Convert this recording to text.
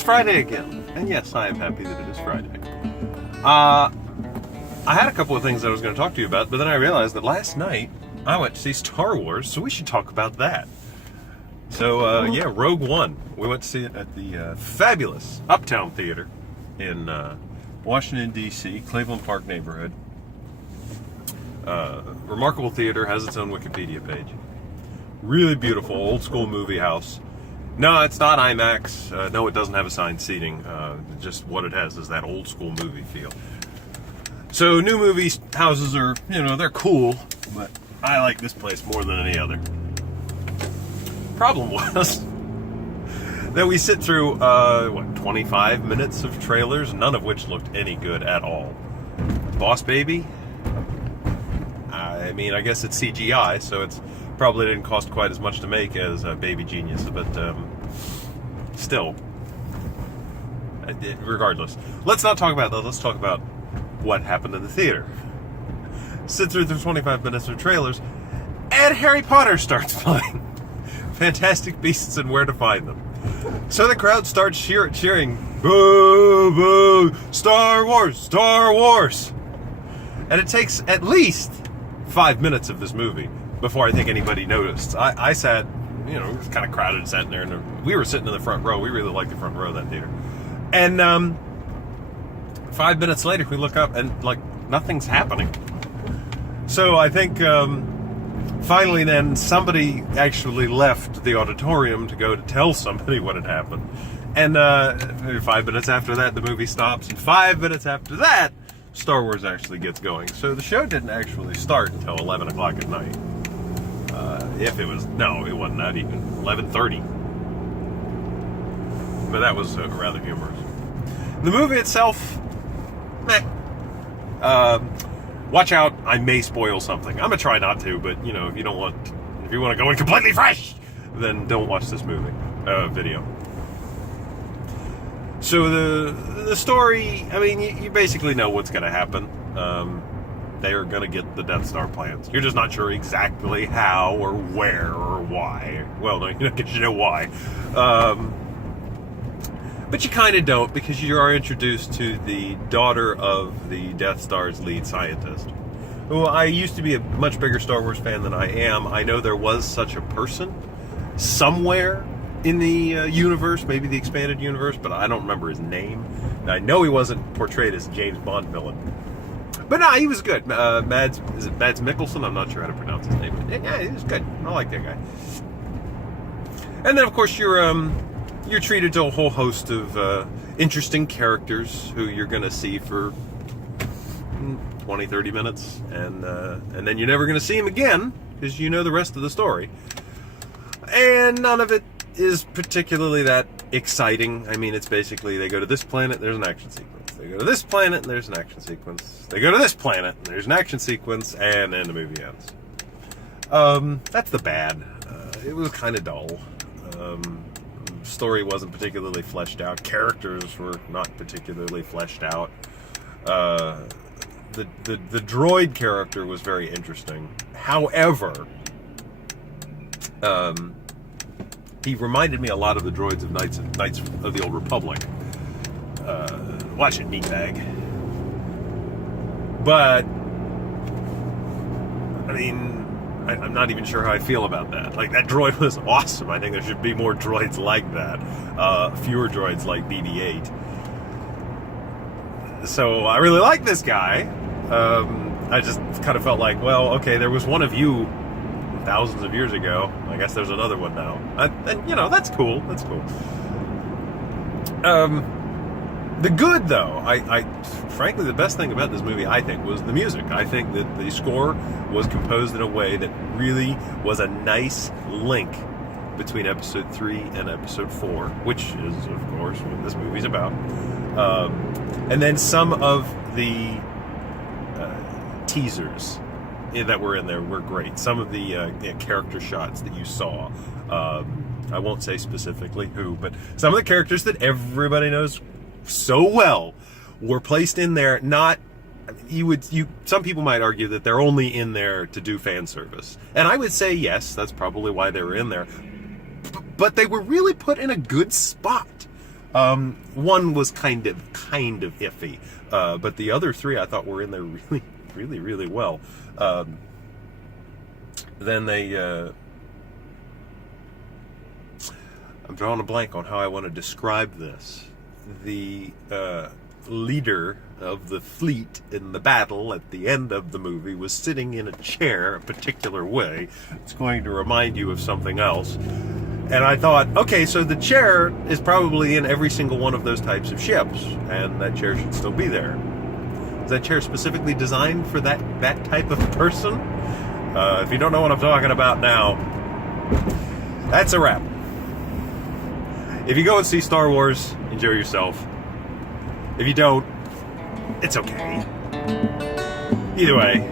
is Friday again. And yes, I am happy that it is Friday. I had a couple of things I was going to talk to you about, but then I realized that last night I went to see Star Wars, so we should talk about that. So, Rogue One. We went to see it at the fabulous Uptown Theater in Washington, D.C., Cleveland Park neighborhood. Remarkable theater, has its own Wikipedia page. Really beautiful, old school movie house. No, it's not IMAX. No, it doesn't have assigned seating. Just what it has is that old school movie feel. So new movie houses are, they're cool, but I like this place more than any other. Problem was that we sit through, 25 minutes of trailers, none of which looked any good at all. Boss Baby? I mean, I guess it's CGI, so it's probably didn't cost quite as much to make as Baby Genius, but still, regardless. Let's not talk about that. Let's talk about what happened in the theater. Sit through the 25 minutes of trailers, and Harry Potter starts playing. Fantastic Beasts and Where to Find Them. So the crowd starts cheering, boo, boo, Star Wars, Star Wars. And it takes at least 5 minutes of this movie before I think anybody noticed. I sat, it was kind of crowded, sat in there, and we were sitting in the front row. We really liked the front row of that theater. And 5 minutes later, we look up, and, nothing's happening. So I think, finally then, somebody actually left the auditorium to go to tell somebody what had happened. And 5 minutes after that, the movie stops, and 5 minutes after that, Star Wars actually gets going. So the show didn't actually start until 11 o'clock at night. It wasn't that even. 11:30. But that was rather humorous. The movie itself, meh. Watch out, I may spoil something. I'm gonna try not to, but if you want to go in completely fresh, then don't watch this movie, video. So the story, I mean, you basically know what's gonna happen. They are gonna get the Death Star plans. You're just not sure exactly how or where or why. Well, no, because you know why. But you kind of don't, because you are introduced to the daughter of the Death Star's lead scientist. Who I used to be a much bigger Star Wars fan than I am. I know there was such a person somewhere in the universe, maybe the expanded universe, but I don't remember his name. I know he wasn't portrayed as a James Bond villain. But no, he was good. Mads Mikkelsen? I'm not sure how to pronounce his name. But yeah, he was good. I like that guy. And then, of course, you're treated to a whole host of interesting characters who you're going to see for 20, 30 minutes. And then you're never going to see them again, because you know the rest of the story. And none of it is particularly that exciting. I mean, it's basically they go to this planet, there's an action sequence. They go to this planet, and there's an action sequence. They go to this planet, and there's an action sequence, and then the movie ends. That's the bad. It was kind of dull. Story wasn't particularly fleshed out. Characters were not particularly fleshed out. The droid character was very interesting. However, he reminded me a lot of the droids of Knights of the Old Republic. Watch it, meatbag. But I mean, I'm not even sure how I feel about that. That droid was awesome. I think there should be more droids like that. Fewer droids like BB-8. So I really like this guy. I just kind of felt like, well, okay, there was one of you thousands of years ago. I guess there's another one now. And that's cool. That's cool. The good, though, I frankly, the best thing about this movie, I think, was the music. I think that the score was composed in a way that really was a nice link between Episode 3 and Episode 4, which is, of course, what this movie's about. And then some of the teasers that were in there were great. Some of the character shots that you saw, I won't say specifically who, but some of the characters that everybody knows so well were placed in there. Some people might argue that they're only in there to do fan service, and I would say yes, that's probably why they were in there. But they were really put in a good spot One was kind of iffy, but the other three I thought were in there really well. Then they, I'm drawing a blank on how I want to describe this. The leader of the fleet in the battle at the end of the movie was sitting in a chair a particular way. It's going to remind you of something else. And I thought, okay, so the chair is probably in every single one of those types of ships, and that chair should still be there. Is that chair specifically designed for that type of person? If you don't know what I'm talking about now, that's a wrap. If you go and see Star Wars, enjoy yourself. If you don't, it's okay. Either way,